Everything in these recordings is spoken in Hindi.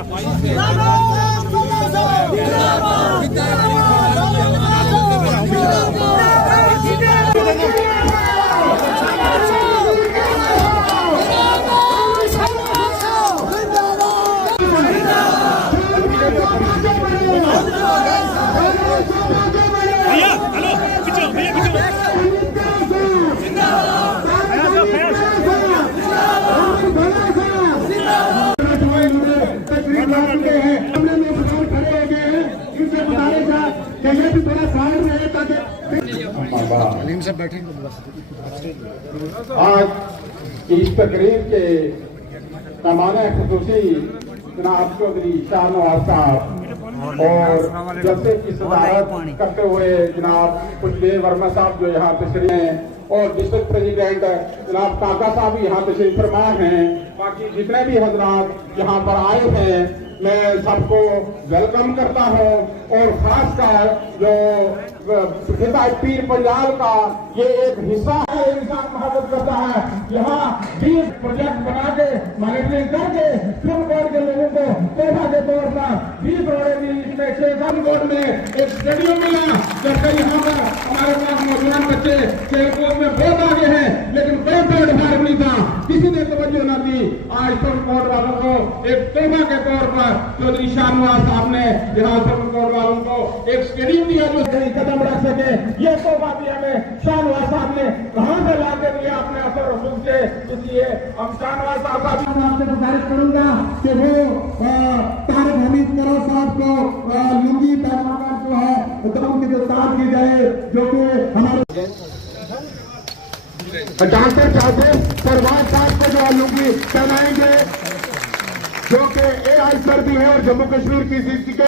आज इस तकरीर के पैमाना खसूसी जनाब चौधरी शाहनवाज साहब और जलसे की सदारत करते हुए जनाब कुलदेव वर्मा साहब जो यहाँ तशरीफ हैं और डिस्ट्रिक्ट प्रेसिडेंट जनाब काका साहब भी यहाँ तशरीफ फरमा हैं। बाकी जितने भी हजरात यहाँ पर आए हैं मैं सबको वेलकम करता हूँ और खासकर जो पीर पंजाब का ये एक हिस्सा है, इंसान मोहब्बत करता है। यहाँ 20 प्रोजेक्ट बना के मॉनिटरिंग करके सुप्रीम के लोगों को तोहफा के तौर पर 20 रोडे भी इसमें 6 कोट में एक स्टेडियम मिला। जबकि यहाँ पर हमारे पास नौजवान बच्चे खेलकूद में बहुत आगे हैं, लेकिन कोई प्लेटफॉर्म नहीं था, किसी ने तवज्जो न दी। आज सुप्रीम कोर्ट वालों को एक तोहफा के तौर पर चौधरी शाहनवाज साहब ने यहाँ सुप्रीम कोर्ट वालों को एक स्टेडियम दिया जो कहीं कदम रख सके। ये तोहफा भी हमें शाहनवाज साहब ने कहां से ला के दिया अपने असर रसूल से। इसलिए हम शाहनवाज साहब का भी आपसे गुजारिश करूंगा कि वो तारिक हमीद करो साहब को लुंगी पहनाना जो है दम के साथ की जाए, जो कि हमारे डॉक्टर साहब सरवाज साहब को जो लुंगी पहनाएंगे जो कि AI सर भी है और जम्मू कश्मीर की स्थिति के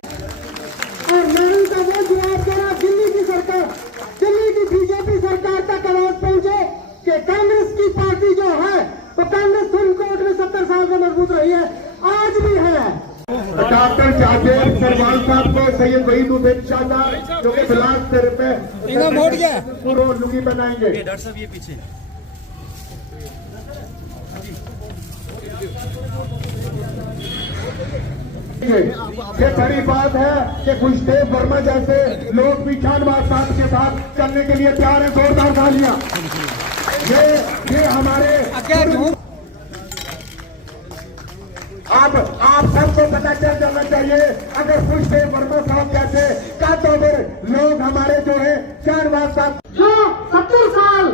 और मेरे का वो जवाब देना दिल्ली की सरकार, दिल्ली की बीजेपी सरकार तक आवाज पहुंचे कि कांग्रेस की पार्टी जो है तो कांग्रेस सुप्रीम कोर्ट में 70 साल से मजबूत रही है, आज भी है। डॉक्टर जावेद सरवाल साहब को सैयद वहीद हुसैन शाह साहब जो कि बिलास सिर पे पूरा लुंगी बनाएंगे। डॉक्टर साहब ये पीछे ये बड़ी बात है कि खुशदेव वर्मा जैसे लोग भी शाहनवाज साहब के साथ चलने के लिए तैयार है। जोरदार तालियां। ये हमारे अब आप सबको पता चल जाना चाहिए, अगर खुशदेव वर्मा साहब जैसे कातोबर लोग हमारे जो है शाहनवाज साहब जो 70 साल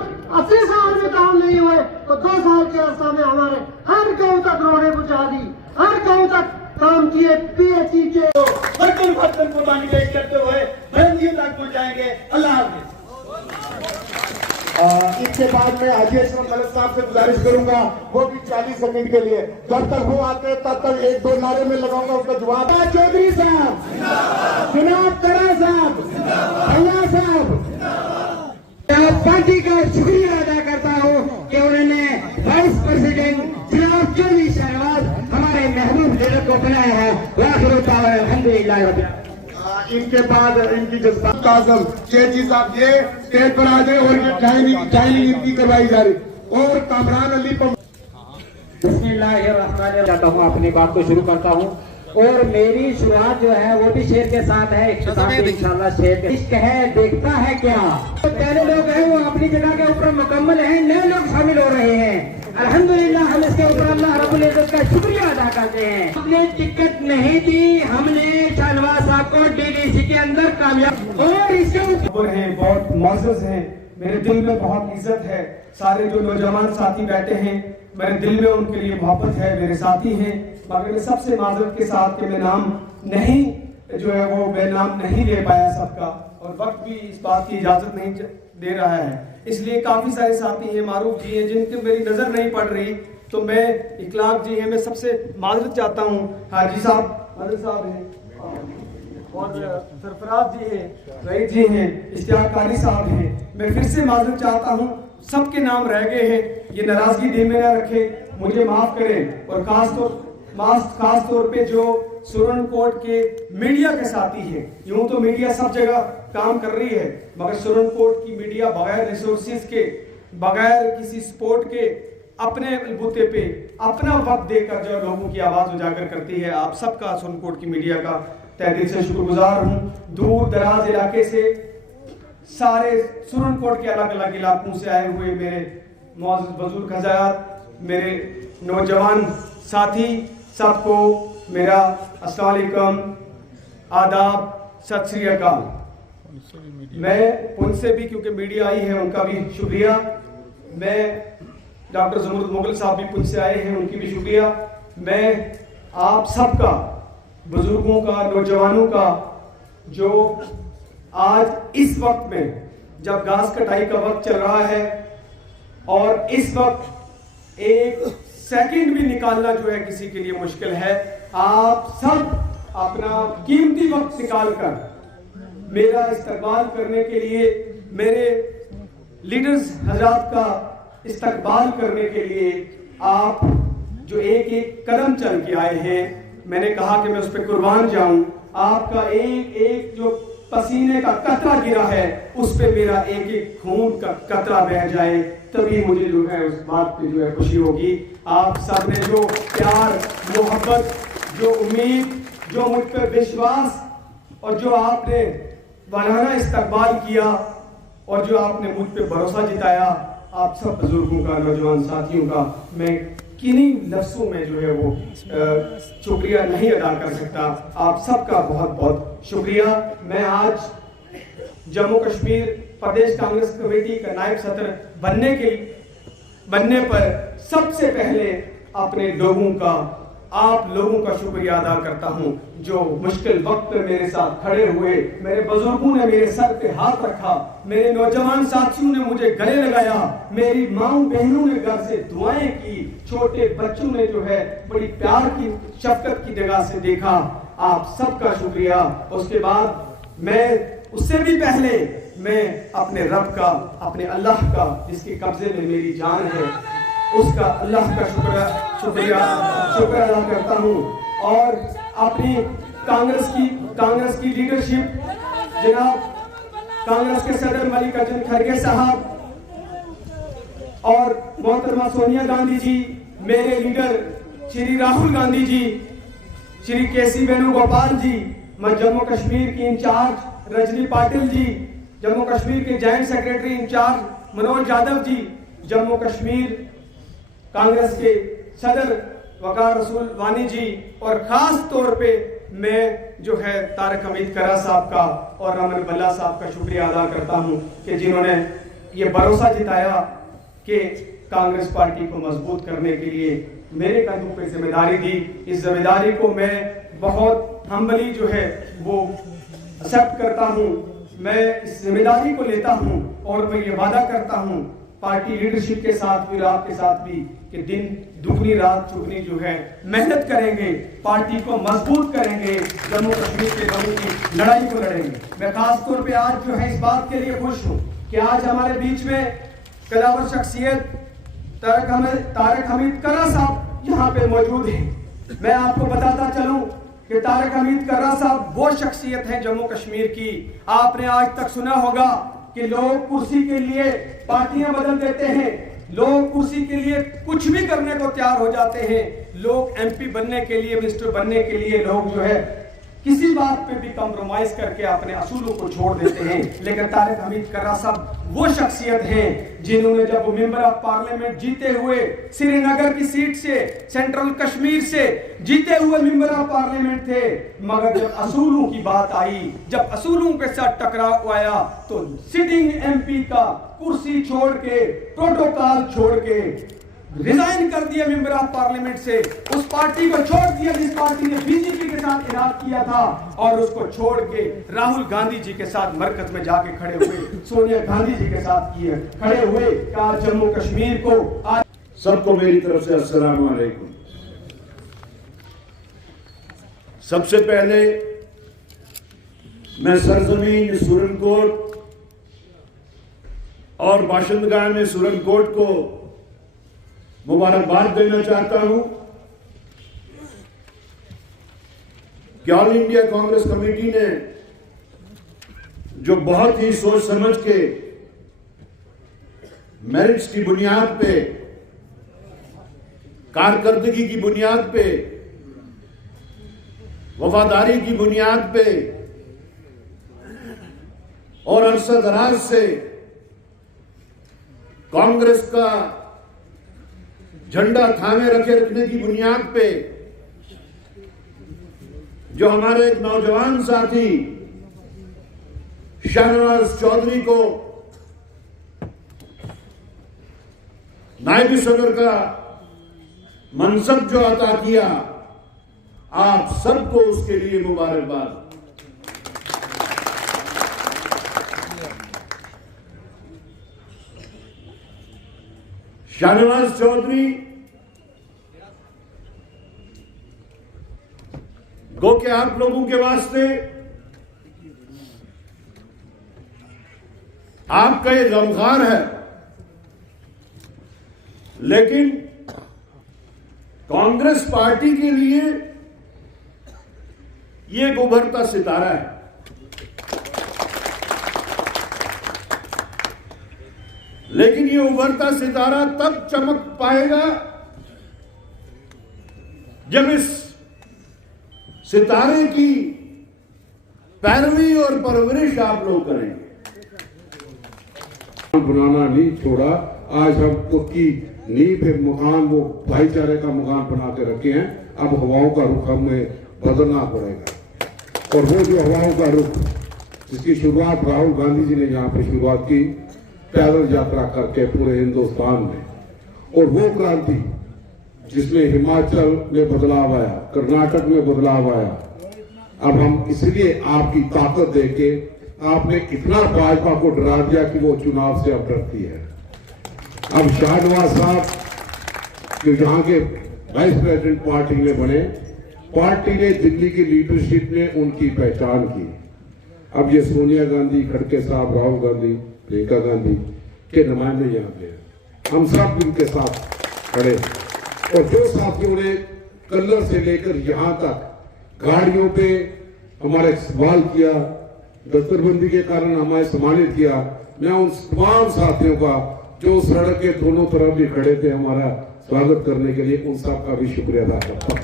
80 साल में काम नहीं हुए तो 2 साल के अरसा में हमारे हर गांव तक रोडें पहुंचा दी, हर गांव तक काम किए। PHE के बर्तन कुर्बानी पेश करते हुए बंदियों तक पहुंचाएंगे। अल्लाह हाफिज। इसके बाद में हाजी अशरफ मलिक साहब से गुजारिश करूंगा वो भी 40 सेकंड के लिए, जब तक वो आते तब तक 1-2 नारे में लगाऊंगा उसका जवाब। चौधरी साहब, जनाब करा साहब, भैया साहब, पार्टी का शुक्रिया अदा करता हूँ कि उन्होंने वाइस प्रेसिडेंट जनाब चौधरी शाहनवाज हमारे महबूब लीडर को बनाया है। अल्हम्दुलिल्लाह। इनके बाद इनकी जज्बात आजम शेखजी साहब ये स्टेज पर आ जाए और जाइनिंग इनकी करवाई जा रही और कामरान अली चाहता हूँ अपनी बात को शुरू करता हूँ और मेरी शुरुआत जो है वो भी शेर के साथ है। इंशाल्लाह शेर के इश्क है देखता है क्या। तो पहले लोग हैं वो अपनी जगह के ऊपर मुकम्मल हैं, नए लोग शामिल हो रहे हैं। अल्हम्दुलिल्लाह हम इसके ऊपर अल्लाह रब्बुल इज्जत का शुक्रिया अदा करते हैं। हमने टिकट नहीं दी, हमने शाहनवाज साहब को DDC के अंदर कामयाब और इसके ऊपर हैं बहुत मौजूद हैं। मेरे दिल में बहुत इज्जत है। सारे जो नौजवान साथी बैठे हैं मेरे दिल में उनके लिए मोहब्बत है, मेरे साथी हैं। मगर मैं सबसे माजरत के साथ कि मैं नाम नहीं जो है वो मैं नाम नहीं ले पाया सबका और वक्त भी इस बात की इजाजत नहीं दे रहा है। इसलिए काफी सारे साथी हैं, मारूफ जी हैं जिनकी मेरी नजर नहीं पड़ रही, तो मैं इकलाक जी हैं, मैं सबसे माजरत चाहता हूँ। हाजी साहब मलिक साहब हैं और सरफराज जी हैं, रईस जी हैं, इश्तियाक कारी साहब हैं। मैं फिर से माजरत चाहता हूँ, सबके नाम रह गए हैं, ये नाराजगी दिल में न रखे, मुझे माफ करें। और खास तौर पे जो सुरनकोट के मीडिया के साथी है, यूं तो मीडिया सब जगह काम कर रही है मगर सुरनकोट की मीडिया बगैर रिसोर्सेज के, बगैर किसी सपोर्ट के अपने बूते पे अपना वक्त देकर जो लोगों की आवाज़ उजागर करती है। आप सबका सुरनकोट की मीडिया का तहे दिल से शुक्रगुजार हूँ। दूर दराज इलाके से, सारे सुरनकोट के अलग अलग इलाकों से आए हुए मेरे मौजूद बुजुर्ग हज़रात, मेरे नौजवान साथी, सबको मेरा अस्सलाम वालेकुम, आदाब, सत श्री अकाल। मैं उनसे भी, क्योंकि मीडिया आई है, उनका भी शुक्रिया। मैं डॉक्टर ज़मरुद मुगल साहब भी पुंछ से आए हैं, उनकी भी शुक्रिया। मैं आप सबका, बुजुर्गों का, नौजवानों का, जो आज इस वक्त में जब घास कटाई का वक्त चल रहा है और इस वक्त एक सेकंड भी निकालना जो है किसी के लिए मुश्किल है, आप सब अपना कीमती वक्त निकालकर मेरा इस्तकबाल करने के लिए, मेरे लीडर्स हजरात का इस्तकबाल करने के लिए आप जो एक एक कदम चल के आए हैं, मैंने कहा कि मैं उस पर कुर्बान जाऊं। आपका एक एक जो पसीने का कतरा गिरा है, उस पे मेरा एक एक खून का कतरा बह जाए, तभी मुझे जो है उस बात पे जो है खुशी होगी। आप सब ने जो प्यार, मोहब्बत, जो उम्मीद, जो मुझ पर विश्वास और जो आपने वालाना इस्तकबाल किया और जो आपने मुझ पे भरोसा जताया, आप सब बुजुर्गों का, नौजवान साथियों का मैं किन्हीं लफ्ज़ों में जो है वो शुक्रिया नहीं अदा कर सकता। आप सबका बहुत बहुत शुक्रिया। मैं आज जम्मू कश्मीर प्रदेश कांग्रेस कमेटी का नायब सदर बनने पर सबसे पहले अपने लोगों का, आप लोगों का शुक्रिया अदा करता हूं, जो मुश्किल वक्त में मेरे साथ खड़े हुए। मेरे बुजुर्गों ने मेरे सर पे हाथ रखा, मेरे नौजवान साथियों ने मुझे गले लगाया, मेरी माँ बहनों ने घर से दुआएं की, छोटे बच्चों ने जो है बड़ी प्यार की, शफकत की निगाह से देखा। आप सबका शुक्रिया। उसके बाद मैं, उससे भी पहले मैं अपने रब का, अपने अल्लाह का, जिसके कब्जे में मेरी जान है, उसका, अल्लाह का शुक्र अदा करता हूँ। और अपनी कांग्रेस की लीडरशिप, जनाब कांग्रेस के सदर मल्लिकार्जुन खड़गे साहब और मोहतरमा सोनिया गांधी जी, मेरे लीडर श्री राहुल गांधी जी, श्री केसी वेणुगोपाल जी, मैं जम्मू कश्मीर की इंचार्ज रजनी पाटिल जी, जम्मू कश्मीर के joint secretary incharge Manoj Yadav ji, Jammu Kashmir Congress के सदर वकार रसूल वानी जी, और खास तौर पे मैं जो है तारक हमीद करा साहब का और रमन बल्ला साहब का शुक्रिया अदा करता हूं कि जिन्होंने ये भरोसा जताया कि कांग्रेस पार्टी को मजबूत करने के लिए मेरे कंधों पे जिम्मेदारी दी। इस जिम्मेदारी को मैं बहुत हम्बली जो है वो एक्सेप्ट करता हूं। मैं इस जिम्मेदारी को लेता हूं और मैं ये वादा करता हूं पार्टी लीडरशिप के साथ भी, आपके साथ भी, कि दिन दुगनी रात चुगनी जो है मेहनत करेंगे, पार्टी को मजबूत करेंगे, जम्मू कश्मीर के लोगों की लड़ाई को लड़ेंगे। मैं खास तौर पे आज जो है इस बात के लिए खुश हूँ कि आज हमारे बीच में कदावर शख्सियत तारक हमीद करा साहब यहाँ पे मौजूद हैं। मैं आपको बताता चलूं कि तारक हमीद करा साहब वो शख्सियत है जम्मू कश्मीर की, आपने आज तक सुना होगा कि लोग कुर्सी के लिए पार्टियां बदल देते हैं, लोग कुर्सी के लिए कुछ भी करने को तैयार हो जाते हैं, लोग एमपी बनने के लिए, मिनिस्टर बनने के लिए लोग जो है किसी बात पे भी कॉम्प्रोमाइज करके अपने असूलों को छोड़ देते हैं। लेकिन तारक हमीद करा साहब वो शख्सियत हैं जिन्होंने जब वो मेंबर ऑफ पार्लियामेंट जीते हुए श्रीनगर की सीट से, सेंट्रल कश्मीर से जीते हुए मेंबर ऑफ पार्लियामेंट थे, मगर जब असूलों की बात आई, जब असूलों के साथ टकराव आया, तो सिटिंग एमपी का कुर्सी छोड़ के, प्रोटोकॉल छोड़ के रिजाइन कर दिया मेंबर ऑफ पार्लियामेंट से, उस पार्टी को छोड़ दिया जिस पार्टी ने बीजेपी के साथ इराद किया था, और उसको छोड़ के राहुल गांधी जी के साथ मरकज में जाके खड़े हुए, सोनिया गांधी जी के साथ खड़े हुए। आज जम्मू कश्मीर को, आज सबको मेरी तरफ से अस्सलाम वालेकुम। सबसे पहले मैं सरजमीन सुरनकोट और बाशिंदगान सुरनकोट को मुबारकबाद देना चाहता हूं कि ऑल इंडिया कांग्रेस कमेटी ने जो बहुत ही सोच समझ के मेरिट्स की बुनियाद पे कारकर्दगी की बुनियाद पे, वफादारी की बुनियाद पे और अरसा दराज से कांग्रेस का झंडा थामे रखने की बुनियाद पे जो हमारे एक नौजवान साथी शाहनवाज चौधरी को नायब सदर का मनसब जो अता किया, आप सबको उसके लिए मुबारकबाद। शाहनवाज चौधरी गो के आप लोगों के वास्ते आपका ये गमखार है, लेकिन कांग्रेस पार्टी के लिए ये एक उभरता सितारा है। लेकिन ये उभरता सितारा तब चमक पाएगा जब इस सितारे की पैरवी और परवरिश आप लोग करेंगे। बनाना नहीं छोड़ा, आज हम की नींव पे मकान, वो भाईचारे का मकान बना के रखे हैं। अब हवाओं का रुख हमें बदलना पड़ेगा, और वो जो हवाओं का रुख जिसकी शुरुआत राहुल गांधी जी ने यहाँ पे शुरुआत की, पैदल यात्रा करके पूरे हिंदुस्तान में, और वो क्रांति जिसमें हिमाचल में बदलाव आया, कर्नाटक में बदलाव आया। अब हम इसलिए आपकी ताकत देके, आपने इतना भाजपा को डरा दिया कि वो चुनाव से अब डरती है। अब शाहनवाज साहब जो यहाँ के वाइस प्रेसिडेंट पार्टी में बने, पार्टी ने, दिल्ली की लीडरशिप ने उनकी पहचान की। अब ये सोनिया गांधी, खड़गे साहब, राहुल गांधी, प्रियंका गांधी के नुमाइंदे यहाँ पे हैं। हम सब इनके साथ खड़े, और जो साथियों ने कलर से लेकर यहाँ तक गाड़ियों पे हमारे सवाल किया, दस्तरबंदी के कारण हमारे सम्मानित किया, मैं उन तमाम साथियों का जो सड़क के दोनों तरफ भी खड़े थे हमारा स्वागत करने के लिए, उन सब का भी शुक्रिया अदा करता हूँ।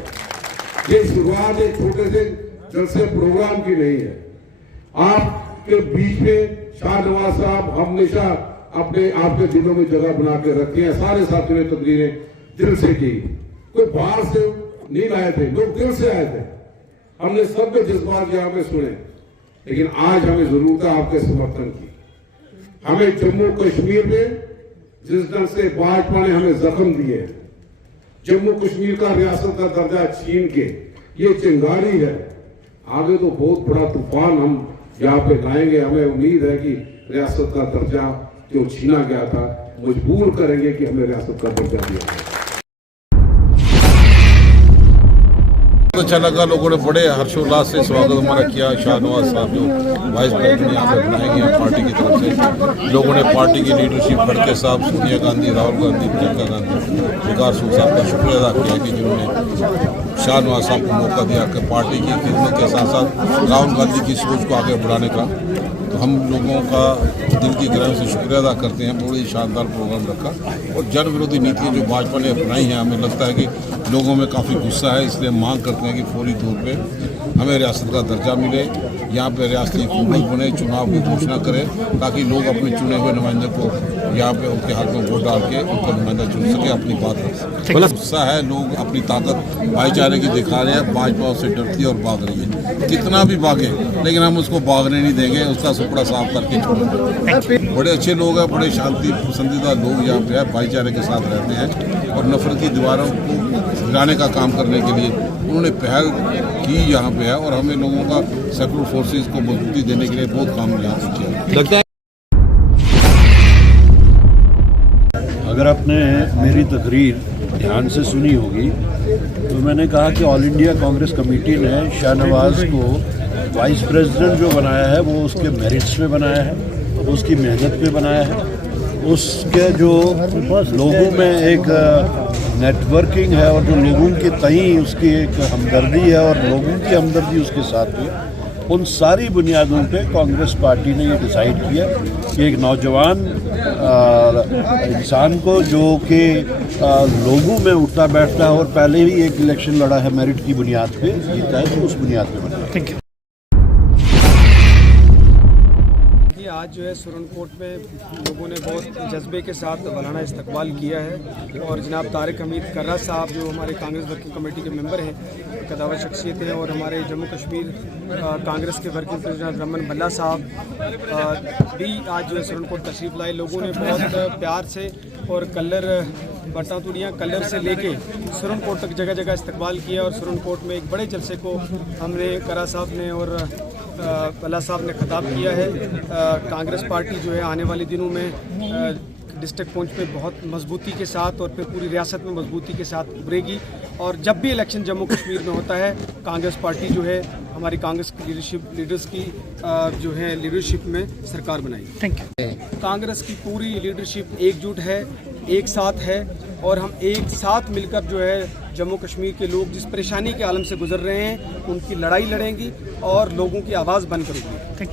ये शुरुआत एक छोटे से जलसे प्रोग्राम की नहीं है। आपके बीच में शाहनवाज साहब हमेशा अपने आपके दिलों में जगह बना के रखी है। सारे साथियों ने तकरीरें दिल से की, कोई बाहर से नहीं लाए थे, लोग दिल से आए थे। हमने सब के जज्बात यहाँ पे सुने, लेकिन आज हमें जरूरत है आपके समर्थन की। हमें जम्मू कश्मीर में जिस ढंग से भाजपा ने हमें जख्म दिए, जम्मू कश्मीर का रियासत का दर्जा छीन के ये चिंगारी है, आगे तो बहुत बड़ा तूफान हम यहाँ पे लाएंगे। हमें उम्मीद है कि रियासत का दर्जा जो छीना गया था, मजबूर करेंगे कि हमें रियासत का दर्जा दिया जाए। अच्छा लगा, लोगों ने बड़े हर्षोल्लास से स्वागत हमारा किया। शाहनवाज साहब जो वाइस प्रेसिडेंट यहाँ पर बनाए गए पार्टी की तरफ से, लोगों ने पार्टी की लीडरशिप, खड़गे साहब, सोनिया गांधी, राहुल गांधी, प्रियंका गांधी, विकास साहब का शुक्रिया अदा किया कि जिन्होंने शाहनवाज साहब को मौका दिया कि पार्टी की खिदमत के साथ साथ राहुल गांधी की सोच को आगे बढ़ाने का। तो हम लोगों का दिल की गहराई से शुक्रिया अदा करते हैं। बड़ी शानदार प्रोग्राम रखा, और जन विरोधी नीतियाँ जो भाजपा ने अपनाई हैं, हमें लगता है कि लोगों में काफ़ी गुस्सा है। इसलिए मांग करते हैं कि फौरी तौर पे हमें रियासत का दर्जा मिले, यहाँ पे रियासती हुकूमत बने, चुनाव की घोषणा करें, ताकि लोग अपने चुने हुए नुमाइंदे को यहाँ पे उनके हाथ में वोट डाल के उनका नुमाइंदा चुन सके, अपनी बात रख सके। गुस्सा है, लोग अपनी ताकत भाईचारे की दिखा रहे हैं, भाजपा उससे डरती है और भाग रही है। कितना भी भागे, लेकिन हम उसको भागने नहीं देंगे, उसका सुपड़ा साफ करके छोड़ेंगे। बड़े अच्छे लोग हैं, बड़े शांति पसंदीदा लोग यहाँ पे है, भाईचारे के साथ रहते हैं, और नफरत की दीवारों को गिराने का काम करने के लिए उन्होंने पहल की यहाँ पे है, और हमें लोगों का सेक्युलर फोर्सेस को मजबूती देने के लिए बहुत काम यहाँ पे किया लगता है। अगर आपने मेरी तकरीर ध्यान से सुनी होगी तो मैंने कहा कि ऑल इंडिया कांग्रेस कमेटी ने शाहनवाज को वाइस प्रेसिडेंट जो बनाया है वो उसके मेरिट्स पे बनाया है, उसकी मेहनत पे बनाया है, उसके जो लोगों में एक नेटवर्किंग है और जो लोगों के तई उसकी एक हमदर्दी है और लोगों की हमदर्दी उसके साथ है, उन सारी बुनियादों पे कांग्रेस पार्टी ने ये डिसाइड किया कि एक नौजवान इंसान को जो कि लोगों में उठता बैठता है और पहले भी एक इलेक्शन लड़ा है मेरिट की बुनियाद पे जीता है, तो उस बुनियाद पे बना। आज जो है सुरनकोट में लोगों ने बहुत जज्बे के साथ मौलाना इस्तकबाल किया है और जनाब तारिक हमीद कर्रा साहब जो हमारे कांग्रेस वर्किंग कमेटी के मेंबर हैं, कदावर शख्सियत हैं, और हमारे जम्मू कश्मीर कांग्रेस के वर्किंग प्रेसिडेंट रमन भल्ला साहब भी आज जो है सुरनकोट तशरीफ़ लाए। लोगों ने बहुत प्यार से और कलर बटातुड़ियाँ कलर से लेके सुरनकोट तक जगह जगह इस्तकबाल किया और सुरनकोट में एक बड़े जलसे को हमने कर्रा साहब ने और भल्ला साहब ने खिताब किया है। कांग्रेस पार्टी जो है आने वाले दिनों में डिस्ट्रिक्ट पहुंच पे बहुत मजबूती के साथ और फिर पूरी रियासत में मजबूती के साथ उभरेगी और जब भी इलेक्शन जम्मू कश्मीर में होता है कांग्रेस पार्टी जो है हमारी कांग्रेस की लीडर्स की जो है लीडरशिप में सरकार बनाएगी। Thank you. कांग्रेस की पूरी लीडरशिप एकजुट है, एक साथ है और हम एक साथ मिलकर जो है जम्मू कश्मीर के लोग जिस परेशानी के आलम से गुजर रहे हैं उनकी लड़ाई लड़ेंगी और लोगों की आवाज़ बनकर उठेंगी।